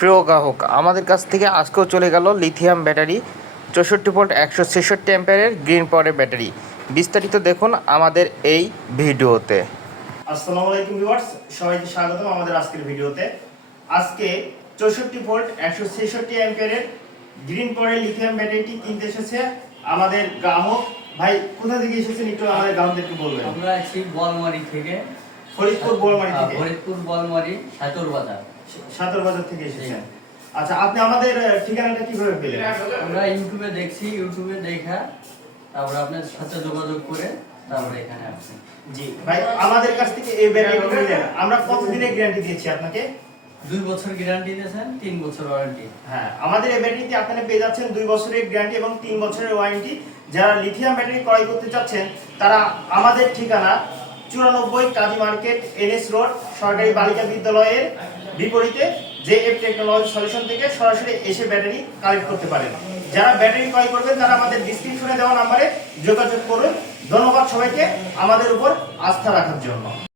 প্রিয় গ্রাহক, আমাদের কাছ থেকে আজকেও চলে গেল লিথিয়াম ব্যাটারি 64 ভোল্ট 166 অ্যাম্পিয়ারের গ্রিন পাওয়ারের ব্যাটারি। বিস্তারিত দেখুন আমাদের এই ভিডিওতে। আসসালামু আলাইকুম ভিউয়ার্স, সবাইকে স্বাগতম আমাদের আজকের ভিডিওতে। আজকে 64 ভোল্ট 166 অ্যাম্পিয়ারের গ্রিন পাওয়ারের লিথিয়াম ব্যাটারিটি কিনতে এসেছে আমাদের গ্রাহক ভাই। কোথা থেকে এসেছেন একটু আমাদের গ্রাহকদেরকে বলবেন। আমরা আছি বলমারি থেকে, ফরিদপুর বলমারি থেকে। ফরিদপুর বলমারি সাতর বাজার। সাতর বাজার থেকে এসেছেন। আচ্ছা, আপনি আমাদের ঠিকানাটা কিভাবে পেলেন? আমরা ইউটিউবে দেখছি, ইউটিউবে দেখা তারপর আপনার সাথে যোগাযোগ করে তারপরে এখানে আসছি। জি ভাই, আমাদের কাছ থেকে এই ব্যাটারিটি নিলেন, আমরা কতদিনের গ্যারান্টি দিচ্ছি আপনাকে? 2 বছর গ্যারান্টি দিয়েছেন, 3 বছর ওয়ারেন্টি। হ্যাঁ, আমাদের এই ব্যাটারিতে আপনারা পেয়ে যাচ্ছেন 2 বছরের গ্যারান্টি এবং 3 বছরের ওয়ারেন্টি। যারা লিথিয়াম ব্যাটারি ক্রয় করতে চাচ্ছেন তারা আমাদের ঠিকানা 94 কাজী মার্কেট, এনএস রোড, সরকারি বালিকা বিদ্যালয়ের বিপরীতে জেএফ টেকনোলজি সলিউশন থেকে সরাসরি এসে ব্যাটারি কালেক্ট করতে পারেন। যারা ব্যাটারি ক্রয় করবেন তারা আমাদের ডেসক্রিপশনে দেওয়া নম্বরে যোগাযোগ করুন। ধন্যবাদ সবাইকে আমাদের উপর আস্থা রাখার জন্য।